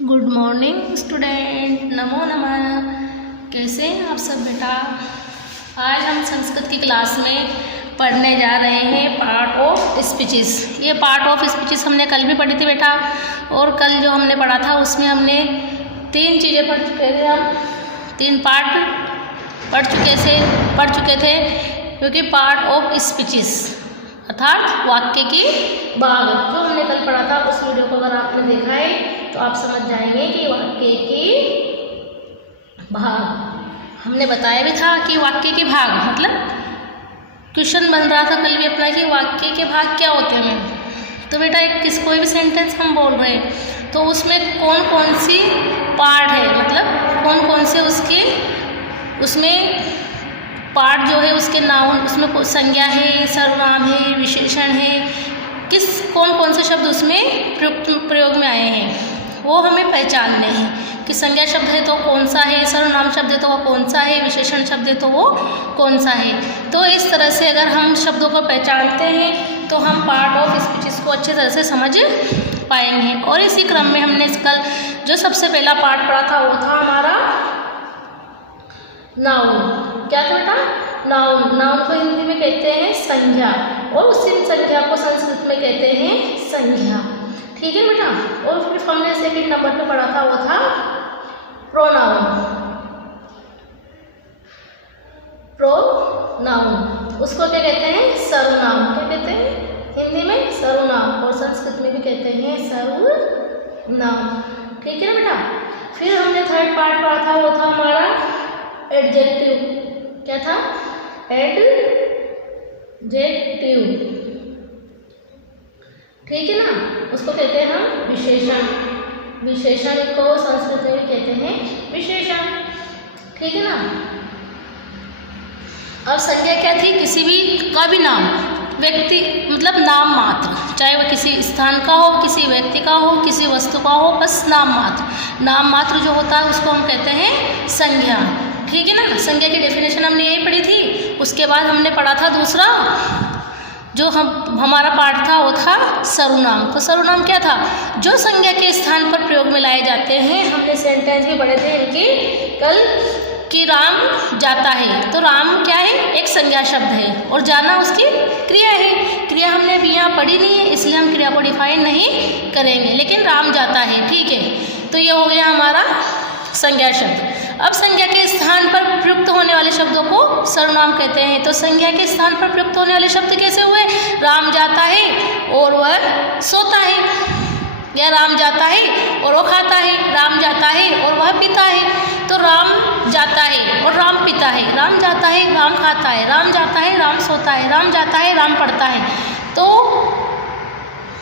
Good morning student, नमो नमः। कैसे हैं आप सब बेटा। आज हम संस्कृत की क्लास में पढ़ने जा रहे हैं पार्ट ऑफ स्पीचेस। ये पार्ट ऑफ स्पीचेस हमने कल भी पढ़ी थी बेटा, और कल जो हमने पढ़ा था उसमें हमने 3 चीज़ें पढ़ चुके थे। हम 3 पार्ट पढ़ चुके थे क्योंकि पार्ट ऑफ स्पीचेस अर्थात वाक्य की भाग जो हमने कल पढ़ा था, उस वीडियो को अगर आपने देखा है तो आप समझ जाएंगे कि वाक्य की भाग हमने बताया भी था कि वाक्य के भाग मतलब क्वेश्चन बन रहा था कल भी अपना कि वाक्य के भाग क्या होते हैं। तो बेटा एक कोई भी सेंटेंस हम बोल रहे हैं तो उसमें कौन कौन सी पार्ट है, मतलब कौन कौन से उसमें पार्ट जो है उसके नाउन, उसमें कोई संज्ञा है, सर्वनाम है, विशेषण है, कौन कौन से शब्द उसमें प्रयोग में आए हैं वो हमें पहचानने हैं कि संज्ञा शब्द है तो कौन सा है, सर्वनाम शब्द है तो वो कौन सा है, विशेषण शब्द है तो वो कौन सा है। तो इस तरह से अगर हम शब्दों को पहचानते हैं तो हम पार्ट ऑफ स्पीचेस को अच्छी तरह से समझ पाएंगे। और इसी क्रम में हमने कल जो सबसे पहला पार्ट पढ़ा था वो था हमारा नाउन। क्या था बेटा? नाउन। नाउन को हिंदी में कहते हैं संज्ञा, और उसी संज्ञा को संस्कृत में कहते हैं संज्ञा। ठीक है बेटा। और फिर हमने सेकंड नंबर पे पढ़ा था वो था प्रोनाउन। प्रोनाउन उसको क्या कहते हैं? सर्वनाम। क्या कहते हैं हिंदी में? सर्वनाम, और संस्कृत में भी कहते हैं सर्वनाम। ठीक है ना बेटा। फिर हमने थर्ड पार्ट पढ़ा था वो था हमारा एडजेक्टिव। क्या था? एडजेक्टिव। ठीक है ना। उसको कहते हैं हम विशेषण। विशेषण को संस्कृत में भी कहते हैं विशेषण। ठीक है ना। अब संज्ञा क्या थी? किसी भी का भी नाम, व्यक्ति मतलब नाम मात्र, चाहे वह किसी स्थान का हो, किसी व्यक्ति का हो, किसी वस्तु का हो, बस नाम मात्र। नाम मात्र जो होता है उसको हम कहते हैं संज्ञा। ठीक है ना। संज्ञा की डेफिनेशन हमने यही पढ़ी थी। उसके बाद हमने पढ़ा था दूसरा जो हमारा पार्ट था वो था सर्वनाम। तो सर्वनाम क्या था? जो संज्ञा के स्थान पर प्रयोग में लाए जाते हैं। हमने सेंटेंस भी पढ़े थे इनकी कल कि राम जाता है। तो राम क्या है? एक संज्ञा शब्द है, और जाना उसकी क्रिया है। क्रिया हमने अभी यहाँ पढ़ी नहीं है इसलिए हम क्रिया को डिफाइन नहीं करेंगे, लेकिन राम जाता है। ठीक है। तो ये हो गया हमारा संज्ञा शब्द। अब संज्ञा के स्थान पर प्रयुक्त होने वाले शब्दों को सर्वनाम कहते हैं। तो संज्ञा के स्थान पर प्रयुक्त होने वाले शब्द कैसे हुए? राम जाता है और वह सोता है, या राम जाता है और वो खाता है, राम जाता है और वह पीता है। तो राम जाता है और राम पीता है, राम जाता है, राम खाता है, राम जाता है, राम सोता है, राम जाता है, राम पढ़ता है। तो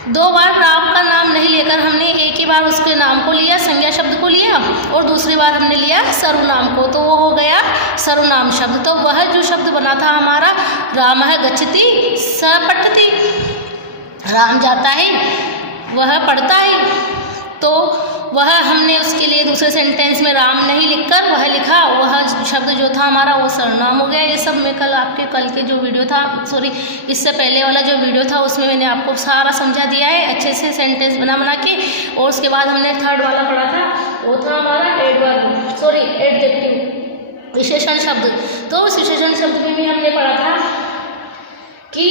2 बार राम का नाम नहीं लेकर हमने एक ही बार उसके नाम को लिया, संज्ञा शब्द को लिया, और दूसरी बार हमने लिया सर्वनाम को, तो वो हो गया सर्वनाम शब्द। तो वह जो शब्द बना था हमारा रामः गच्छति स पठति। राम जाता है, वह पढ़ता है। तो वह हमने उसके लिए दूसरे सेंटेंस में राम नहीं लिखकर वह लिखा, वह शब्द जो था हमारा वो सर्वनाम हो गया। ये सब मैं कल के जो वीडियो था, सॉरी इससे पहले वाला जो वीडियो था उसमें मैंने आपको सारा समझा दिया है अच्छे से सेंटेंस बना के। और उसके बाद हमने थर्ड वाला पढ़ा था वो था हमारा एडजेक्टिव, विशेषण शब्द। तो उस विशेषण शब्द में भी हमने पढ़ा था कि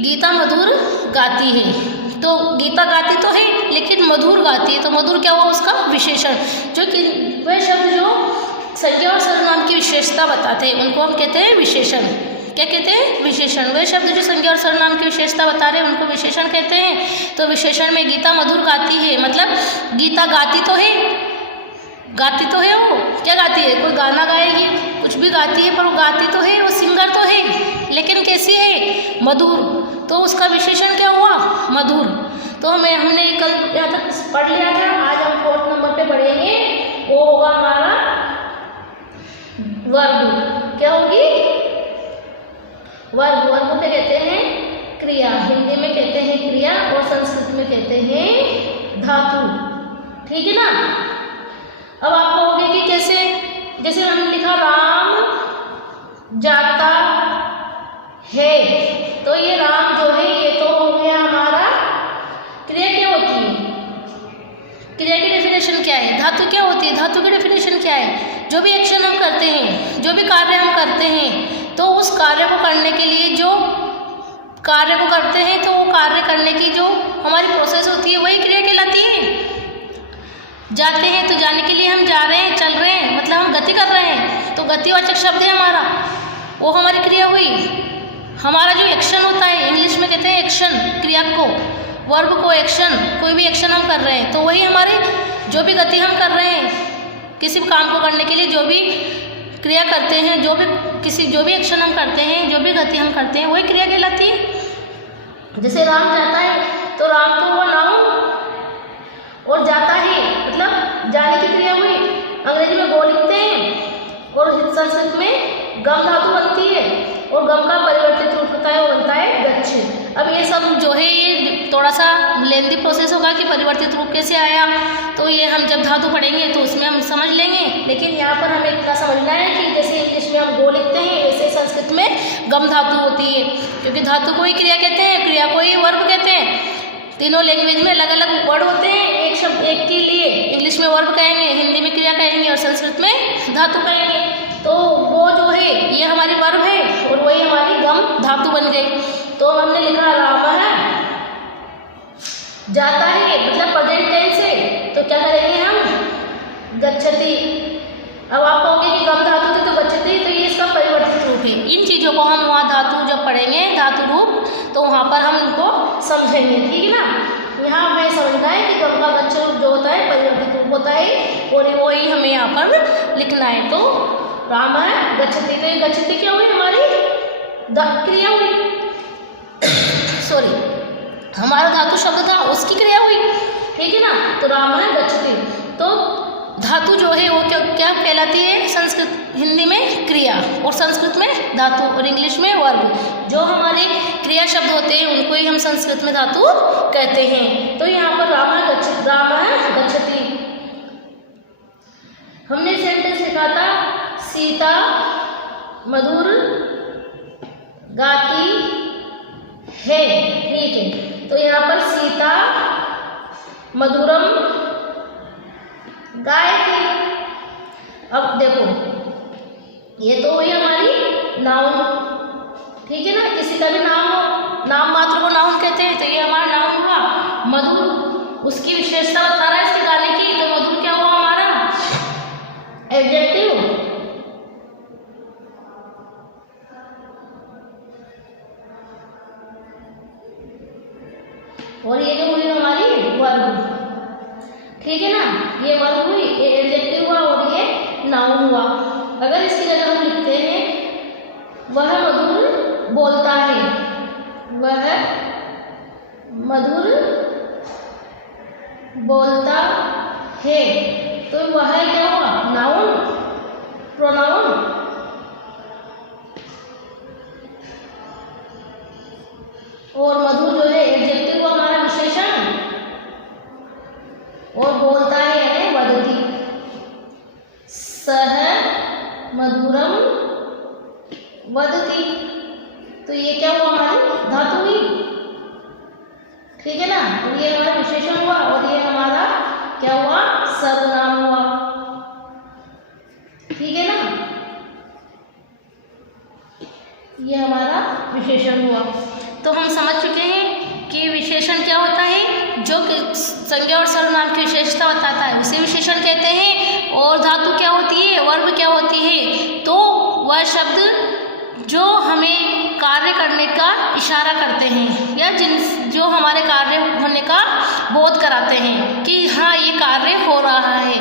गीता मधुर गाती है। तो गीता गाती तो है लेकिन मधुर गाती है, तो मधुर क्या हुआ? उसका विशेषण। जो कि वह शब्द जो संज्ञा और सर्वनाम की विशेषता बताते हैं उनको हम कहते हैं विशेषण। क्या कहते हैं? विशेषण। वह शब्द जो संज्ञा और सर्वनाम की विशेषता बता रहे हैं उनको विशेषण कहते हैं। तो विशेषण में गीता मधुर गाती है, मतलब गीता गाती तो है वो क्या गाती है? कोई गाना गाएगी, कुछ भी गाती है, पर वो गाती तो है, वो सिंगर तो है, लेकिन कैसी है? मधुर। तो उसका विशेषण क्या हुआ? मधुर। तो हमने कल यहाँ तक पढ़ लिया था। आज हम 4th नंबर पे पढ़ेंगे, वो होगा हमारा वर्ब। क्या होगी? वर्ब। वर्ब को कहते हैं क्रिया। हिंदी में कहते हैं क्रिया और संस्कृत में कहते हैं धातु। ठीक है ना। अब आप कहोगे कि कैसे? जैसे हमने लिखा राम जाता है, तो ये राम जो है ये तो हो गया हमारा क्रिया। क्या होती है? क्रिया की डेफिनेशन क्या है, धातु क्या होती है, धातु की डेफिनेशन क्या है। जो भी एक्शन हम करते हैं, जो भी कार्य हम करते हैं, तो उस कार्य को करने के लिए जो कार्य को करते हैं, तो वो कार्य करने की जो हमारी प्रोसेस होती है वही क्रिया कहलाती है। जाते हैं तो जाने के लिए हम जा रहे हैं, चल रहे हैं, मतलब हम गति कर रहे हैं, तो गतिवाचक शब्द है हमारा, वो हमारी क्रिया हुई। हमारा जो एक्शन होता है, इंग्लिश में कहते हैं एक्शन, क्रिया को, वर्ब को एक्शन, कोई भी एक्शन हम कर रहे हैं, तो वही हमारी जो भी गति हम कर रहे हैं, किसी भी काम को करने के लिए जो भी क्रिया करते हैं, जो भी एक्शन हम करते हैं, जो भी गति हम करते हैं, वही क्रिया कहलाती है। जैसे राम जाता है तो राम तो वो नाउन, और जाता है मतलब जाने की क्रिया हुई। अंग्रेजी में गो लिखते हैं और संस्कृत में गम धातु बनती है, और गम का परिवर्तित रूप होता है, वो बनता है गच्छ। अब ये सब जो है ये थोड़ा सा लेंदी प्रोसेस होगा कि परिवर्तित रूप कैसे आया, तो ये हम जब धातु पढ़ेंगे तो उसमें हम समझ लेंगे। लेकिन यहाँ पर हमें इतना समझना है कि जैसे इंग्लिश में हम गो लिखते हैं, वैसे संस्कृत में गम धातु होती है, क्योंकि धातु को ही क्रिया कहते हैं, क्रिया को ही वर्ब कहते हैं। तीनों लैंग्वेज में अलग अलग वर्ड होते हैं, एक शब्द एक के लिए। इंग्लिश में वर्ब कहेंगे, हिंदी में क्रिया कहेंगे, और संस्कृत में धातु कहेंगे। तो वो जो है ये हमारी वर्ब है, और वही हमारी गम धातु बन गई। तो हमने लिखा राम है जाता है, मतलब प्रेजेंट टेंस है, तो क्या करेंगे हम, गच्छति। अब आप कहोगे कि गम धातु थी तो गच्छति, तो ये इसका परिवर्तित रूप है। इन चीज़ों को हम वहाँ धातु जब पढ़ेंगे, धातु रूप, तो वहाँ पर हम इनको समझेंगे, ठीक है ना। यहाँ हमें समझना है कि गम का गच्छ रूप जो होता है परिवर्तित रूप होता है, और वही हमें यहाँ पर लिखना है। तो राम है गच्छति, तो ये गच्छति क्या हुई, हमारी क्रिया हुई, सॉरी हमारा धातु शब्द था उसकी क्रिया हुई, ठीक है ना। तो राम है गच्छति, तो धातु जो है वो क्या कहलाती है, संस्कृत हिंदी में क्रिया, और संस्कृत में धातु, और इंग्लिश में वर्ब। जो हमारे क्रिया शब्द होते हैं उनको ही हम संस्कृत में धातु कहते हैं। तो यहाँ पर राम है गच्छति। हमने सेंटेंस लिखा था, सीता मधुर गाती है, ठीक है। तो यहाँ पर सीता मधुरम गाय थी। अब देखो ये तो हुई हमारी नाउन, ठीक है ना। किसी का भी नाम हो, नाम मात्र को नाउन कहते हैं, तो ये हमारा नाउन हुआ। मधुर उसकी विशेषता बता रहा है इसके गाने की, तो मधुर क्या हुआ हमारा, एडजेक्टिव। और ये जो हुई हमारी वर्ब, ठीक है ना, ये वर्ब हुई, ये एडजेक्टिव हुआ, और ये नाउन हुआ। अगर इसकी जगह हम लिखते हैं वह मधुर बोलता है, वह मधुर बोलता है, तो वह क्या हुआ, नाउन, प्रोनाउन। और मधुर जो है एडजेक्टिव हुआ हमारा विशेषण, और बोलता है यानी वदति। सह मधुरम वदति, तो ये क्या हुआ, हमारी धातु हुई, ठीक है ना। और ये हमारा विशेषण हुआ, और ये हमारा क्या हुआ, सर्वनाम हुआ, ठीक है ना। ये हमारा विशेषण हुआ। तो हम समझ चुके हैं कि विशेषण क्या होता है, जो संज्ञा और सर्वनाम की विशेषता बताता है उसे विशेषण कहते हैं। और धातु क्या होती है, वर्ब क्या होती है, तो वह शब्द जो हमें कार्य करने का इशारा करते हैं, या जो हमारे कार्य होने का बोध कराते हैं कि हाँ ये कार्य हो रहा है।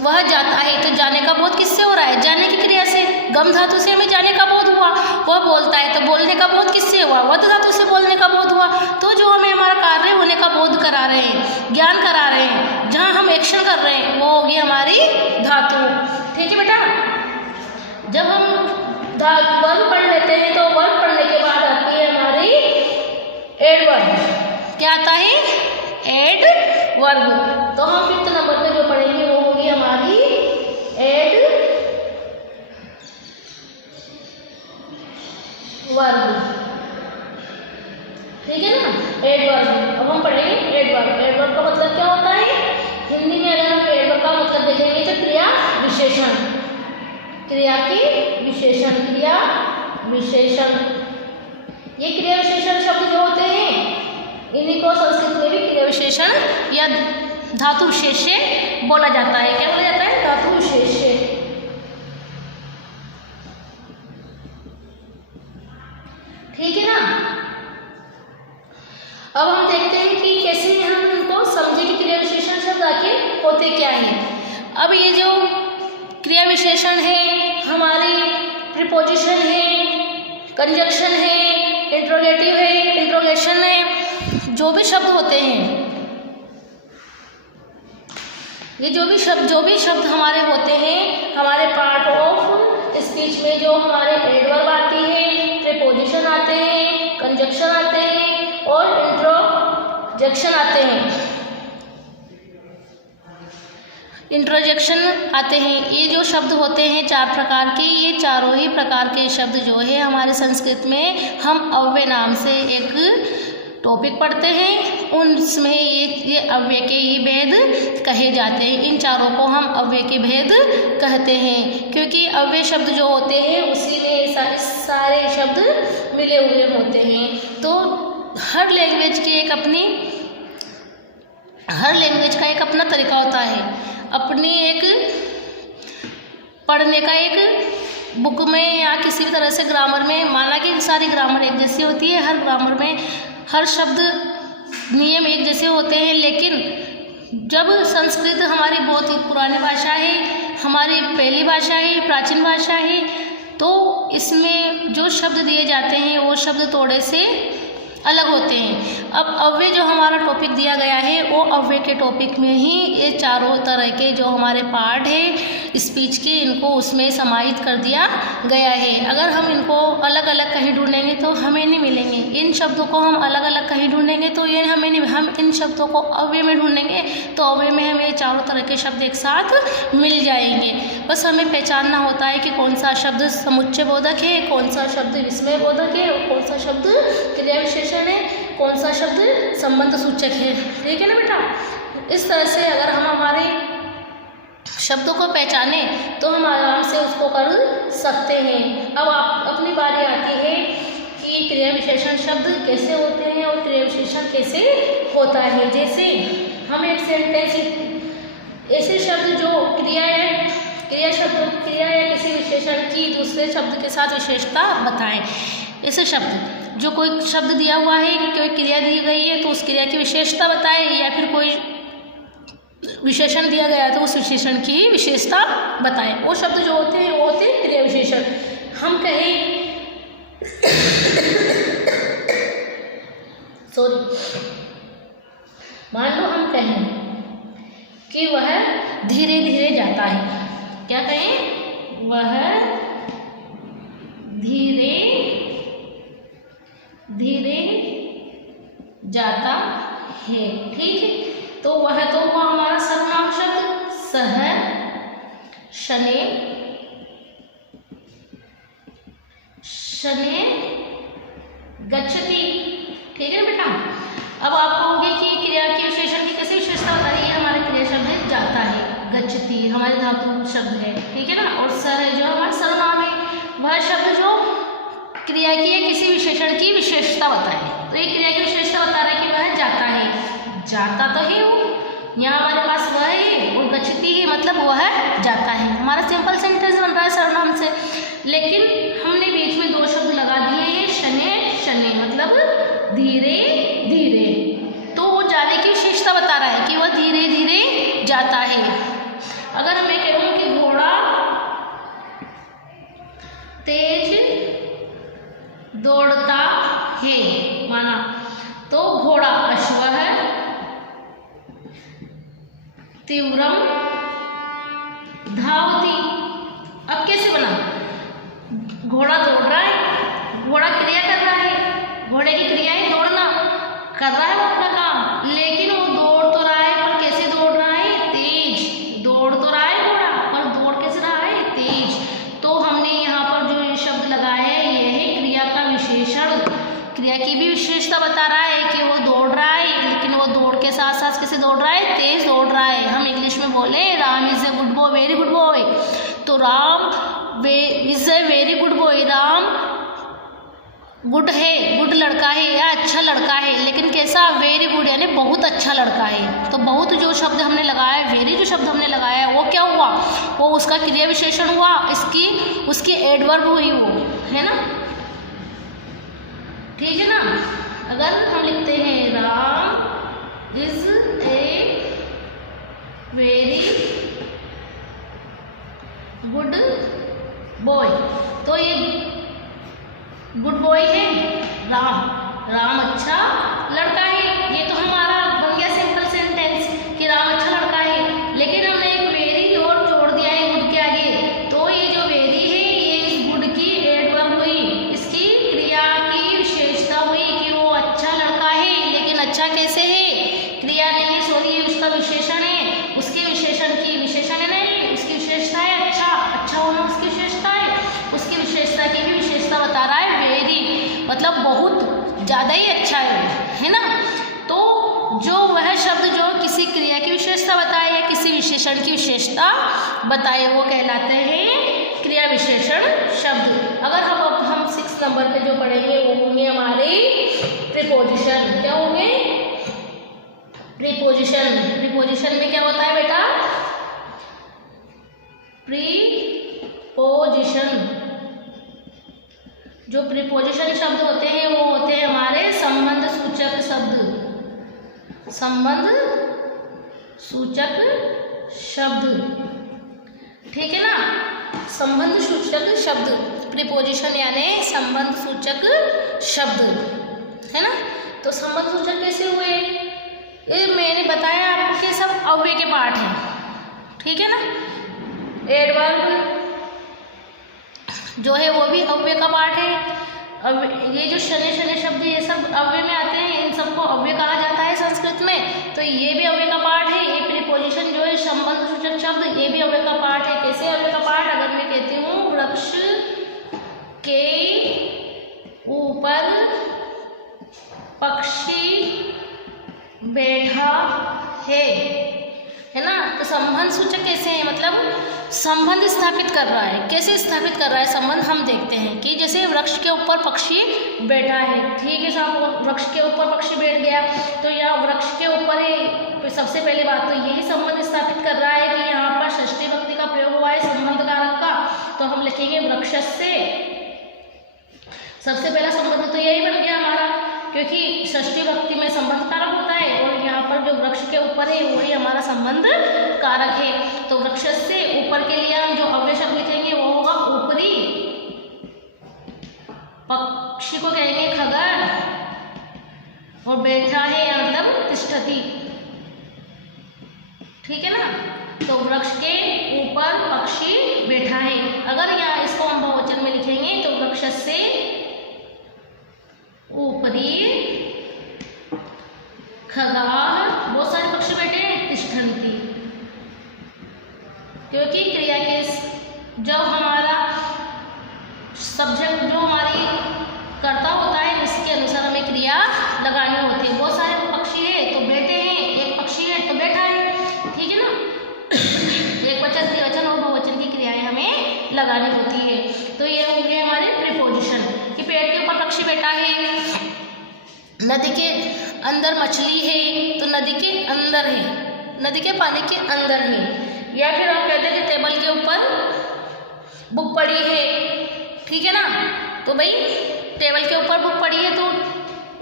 वह जाता है, तो जाने का बोध किससे हो रहा है, जाने की क्रिया से, गम धातु से हमें जाने का बोध हुआ। वह बोलता है, तो बोलने का बोध किससे हुआ, वद धातु से बोलने का बोध हुआ। तो जो हमें हमारा कार्य होने का बोध करा रहे हैं, ज्ञान करा रहे हैं, जहाँ हम एक्शन कर रहे हैं, वो होगी हमारी धातु, ठीक है बेटा। जब हम वर्ब पढ़ लेते हैं तो वर्ब पढ़ने के बाद आती है हमारी एडवर्ब। क्या आता है, एडवर्ब। तो हम 5th नंबर पे जो पढ़ेंगे वो होगी हमारी एडवर्ब, ठीक है ना, एडवर्ब। अब हम पढ़ेंगे एडवर्ब। एडवर्ब का मतलब क्या होता है, हिंदी क्रिया की विशेषण, क्रिया विशेषण। ये क्रिया विशेषण शब्द जो होते हैं इन्हीं को संस्कृत में भी क्रिया विशेषण या धातु विशेष्य बोला जाता है। क्या बोला जाता है? धातु विशेष्य। ठीक है ना। अब हम देखते हैं कि कैसे हम इनको समझे कि क्रिया विशेषण शब्द आखिर होते क्या हैं। अब ये जो क्रिया विशेषण है हमारे प्रीपोजिशन है, कंजक्शन है, इंट्रोगेटिव है, इंट्रोगेशन है, जो भी शब्द होते हैं, ये जो भी शब्द हमारे होते हैं हमारे पार्ट ऑफ स्पीच में, जो हमारे एडवर्ब आती है, प्रीपोजिशन आते हैं, कंजक्शन आते हैं और इंट्रोजेक्शन आते हैं, इंट्रोजेक्शन आते हैं। ये जो शब्द होते हैं 4 प्रकार के, ये चारों ही प्रकार के शब्द जो है हमारे संस्कृत में हम अव्यय नाम से एक टॉपिक पढ़ते हैं, उनमें ये अव्यय के ही भेद कहे जाते हैं। इन चारों को हम अव्यय के भेद कहते हैं, क्योंकि अव्यय शब्द जो होते हैं उसी में सारे शब्द मिले हुए होते हैं। तो हर लैंग्वेज का एक अपना तरीका होता है, अपनी एक पढ़ने का एक बुक में या किसी भी तरह से ग्रामर में, माना कि सारी ग्रामर एक जैसी होती है, हर ग्रामर में हर शब्द नियम एक जैसे होते हैं, लेकिन जब संस्कृत हमारी बहुत ही पुरानी भाषा है, हमारी पहली भाषा है, प्राचीन भाषा है, तो इसमें जो शब्द दिए जाते हैं वो शब्द थोड़े से अलग होते हैं। अब अव्यय जो हमारा टॉपिक दिया गया है वो अव्यय के टॉपिक में ही ये चारों तरह के जो हमारे पार्ट है स्पीच के, इनको उसमें समाहित कर दिया गया है। अगर हम इनको अलग अलग कहीं ढूंढेंगे तो हमें नहीं मिलेंगे, इन शब्दों को हम अलग अलग कहीं ढूंढेंगे तो ये हमें नहीं, हम इन शब्दों को अव्यय में ढूंढेंगे तो अव्यय में हमें चारों तरह के शब्द एक साथ मिल जाएंगे। बस हमें पहचानना होता है कि कौन सा शब्द समुच्चय बोधक है, कौन सा शब्द विस्मय बोधक है, कौन सा शब्द क्रिया विशेषण है, कौन सा शब्द संबंध सूचक है। ठीक है ना बेटा। इस तरह से अगर हम हमारे शब्दों को पहचाने तो हम आराम से उसको कर सकते हैं। अब आप अपनी बारी आती है कि क्रिया विशेषण शब्द कैसे होते हैं और क्रिया विशेषण कैसे होता है। जैसे हम एक सेंटेंस ऐसे शब्द जो क्रिया या किसी विशेषण की दूसरे शब्द के साथ विशेषता बताएं। ऐसे शब्द जो कोई शब्द दिया हुआ है, कोई क्रिया दी गई है तो उस क्रिया की विशेषता बताए, या फिर कोई विशेषण दिया गया है तो उस विशेषण की विशेषता बताएं। वो शब्द जो होते हैं वो होते हैं क्रिया विशेषण। हम कहें मान लो हम कहें कि वह धीरे धीरे जाता है। क्या कहें? वह धीरे धीरे जाता है। ठीक है, तो वह हुआ हमारा सर्वनाम शब्द। सह, शने, शने, गच्छति। ठीक है बेटा। अब आप कहोगे कि क्रिया के विशेषण की कैसे विशेषता बता रही है? हमारे क्रिया शब्द है जाता है, गच्छति हमारे धातु शब्द है। ठीक है ना। और सह जो हमारा सर्वनाम है, वह शब्द जो क्रिया की या किसी विशेषण की विशेषता बताए। तो एक क्रिया की विशेषता बता रहा है कि वह जाता है। जाता तो है वो, यहाँ हमारे पास वह है और गच्छति है, मतलब वह जाता है। हमारा सिंपल सेंटेंस बन रहा है सर्वनाम से, लेकिन हमने बीच में 2 शब्द लगा दिए हैं, शने शने, मतलब धीरे धीरे। तो वो जाने की विशेषता बता रहा है कि वह धीरे धीरे जाता है। अगर मैं कहूँ कि घोड़ा तेज दौड़ता है, माना, तो घोड़ा अश्वः तीव्रम धावति। अब कैसे बना? घोड़ा दौड़ रहा है, घोड़ा क्रिया कर रहा है, घोड़े की क्रिया है दौड़ना, कर रहा है वो अपना काम, लेकिन वो दौड़ तो रहा है, पर कैसे दौड़ रहा है? तेज। दौड़ तो रहा है घोड़ा, पर दौड़ कैसे रहा है? तेज। तो हमने यहाँ पर जो ये शब्द लगाया है ये है क्रिया का विशेषण। क्रिया की भी विशेषता बता रहा है कि वो दौड़ रहा है, लेकिन वो दौड़ के साथ साथ कैसे दौड़ रहा है? तेज दौड़ रहा है। हम इंग्लिश में बोले Ram is a good boy, very good boy. तो Ram is a very good boy, Ram good है, गुड लड़का है या अच्छा लड़का है, लेकिन कैसा, वेरी गुड यानी बहुत अच्छा लड़का है। तो बहुत जो शब्द हमने लगाया, वेरी जो शब्द हमने लगाया वो क्या हुआ, वो उसका क्रिया विशेषण हुआ, उसकी एडवर्ब हुई वो, है ना। ठीक है ना। अगर हम लिखते हैं Ram is a very good boy, तो ये गुड बॉय है राम अच्छा लड़का है। ये तो हमारा बन गया सिंपल सेंटेंस कि राम अच्छा लड़का है, लेकिन हमने एक वेरी और जोड़ दिया है गुड के आगे, तो ये जो वेरी है ये इस गुड की एडवर्ब हुई, इसकी क्रिया की विशेषता हुई कि वो अच्छा लड़का है। लेकिन अच्छा कैसे है, क्रिया नहीं है, सॉरी, उसका विशेषण है, उसके विशेषण की विशेषण है नहीं, उसकी विशेषता है अच्छा होना, उसकी विशेषता है, उसकी विशेषता की भी विशेषता बता रहा है वेरी, मतलब बहुत ज़्यादा ही अच्छा है ना। तो जो वह शब्द जो किसी क्रिया की विशेषता बताए या किसी विशेषण की विशेषता बताए वो कहलाते हैं क्रिया विशेषण शब्द। अगर हम 6 नंबर पे जो पढ़ेंगे वो होंगे हमारे प्रीपोजिशन। क्या होंगे, प्रीपोजिशन। प्रीपोजिशन में क्या होता है बेटा, प्रीपोजिशन, जो प्रीपोजिशन शब्द होते हैं वो होते हैं हमारे संबंध सूचक शब्द, संबंध सूचक शब्द। ठीक है ना, संबंध सूचक शब्द, प्रीपोजिशन यानी संबंध सूचक शब्द, है ना। तो संबंध सूचक कैसे हुए, ये मैंने बताया आपके सब अव्यय के पार्ट हैं, ठीक है ना। एडवर्ब जो है वो भी अव्यय का पार्ट है। अब ये जो शनि शब्द ये सब अव्यय में आते हैं, इन सबको अव्यय कहा जाता है संस्कृत में, तो ये भी अव्यय का पार्ट है। ये प्रीपोजिशन जो है संबंध सूचक शब्द, ये भी अव्यय का पार्ट है। कैसे अव्यय का पार्ट, अगर मैं कहती हूँ वृक्ष के ऊपर पक्षी बैठा है ना, तो संबंध सूचक कैसे है, मतलब संबंध स्थापित कर रहा है। कैसे स्थापित कर रहा है संबंध, हम देखते हैं कि जैसे वृक्ष के ऊपर पक्षी बैठा है, ठीक है साहब, वृक्ष के ऊपर पक्षी बैठ गया, तो यहाँ वृक्ष के ऊपर है, सबसे पहली बात तो यही संबंध स्थापित कर रहा है कि यहाँ पर षष्ठी भक्ति का प्रयोग हुआ है संबंध कारक का, तो हम लिखेंगे वृक्षस्य। सबसे पहला संबंध तो यही बन गया हमारा, क्योंकि षष्ठी भक्ति में संबंध कारक होता है और यहाँ पर जो वृक्ष के ऊपर है वही हमारा संबंध कारक है। तो वृक्ष से ऊपर के लिए हम जो अव्यय शब्द लिखेंगे वो होगा ऊपरी, पक्षी को कहेंगे खगर, और बैठा है मतलब तिष्ठति, ठीक है ना। तो वृक्ष के ऊपर पक्षी बैठा है। अगर यहाँ इसको हम बहुवचन में लिखेंगे तो वृक्ष से ऊपरी खगाः, बहुत सारे पक्षी बैठे हैं, तिष्ठन्ति, क्योंकि क्रिया के जब हमारा सब्जेक्ट जो हमारी कर्ता होता है इसके अनुसार हमें क्रिया लगानी होती है। बहुत सारे पक्षी है तो बैठे हैं, एक पक्षी है तो बैठा है, ठीक है ना। एक वचन, द्विवचन और बहुवचन की क्रियाएं हमें लगानी होती है। तो ये हो गए हमारे प्रीपोजिशन कि पेड़ के ऊपर पक्षी बैठा है, नदी के अंदर मछली है तो नदी के अंदर है, नदी के पानी के अंदर है। या फिर हम कहते हैं कि टेबल के ऊपर बुक पड़ी है, ठीक है ना। तो भाई टेबल के ऊपर बुक पड़ी है तो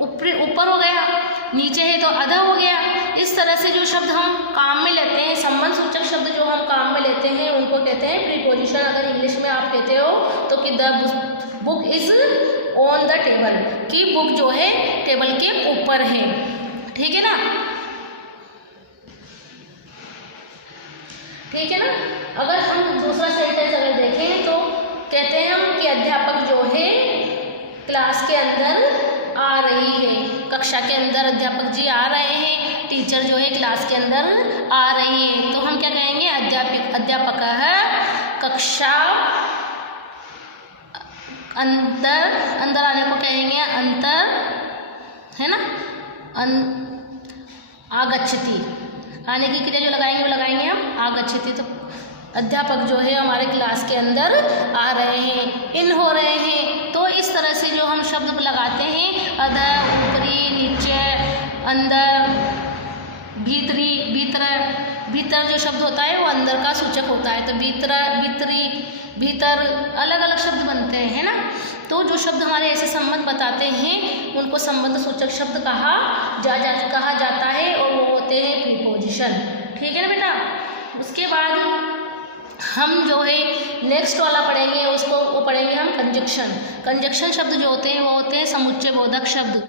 ऊपर हो गया, नीचे है तो आधा हो गया। इस तरह से जो शब्द हम काम में लेते हैं, संबंध सूचक शब्द जो हम काम में लेते हैं उनको कहते हैं प्रीपोजिशन। अगर इंग्लिश में आप कहते हो तो कि the book is on the table, कि बुक जो है टेबल के ऊपर है, ठीक है ना, ठीक है ना। अगर हम दूसरा सेंटेंस अगर देखें तो कहते हैं हम कि अध्यापक जो है क्लास के अंदर आ रही है, कक्षा के अंदर अध्यापक जी आ रहे हैं, टीचर जो है क्लास के अंदर आ रही है। तो हम क्या कहेंगे, अध्यापक कक्षा अंदर आने को कहेंगे अंतर, है ना, आगच्छति, आने की क्रिया जो लगाएंगे वो लगाएंगे हम आगच्छति। तो अध्यापक जो है हमारे क्लास के अंदर आ रहे हैं, इन हो रहे हैं। तो इस तरह से जो हम शब्द लगाते हैं, अधर, ऊपरी, नीचे, अंदर, भीतरी, भीतर जो शब्द होता है वो अंदर का सूचक होता है। तो भीतरी, भीतर अलग अलग शब्द बनते हैं, है ना। तो जो शब्द हमारे ऐसे संबंध बताते हैं उनको संबंध सूचक शब्द कहा जाता है, और वो होते हैं प्रीपोजिशन। ठीक है ना बेटा। उसके बाद हम जो है नेक्स्ट वाला पढ़ेंगे, वो पढ़ेंगे हम कंजक्शन। कंजक्शन शब्द जो होते हैं वो होते हैं समुच्चय बोधक शब्द।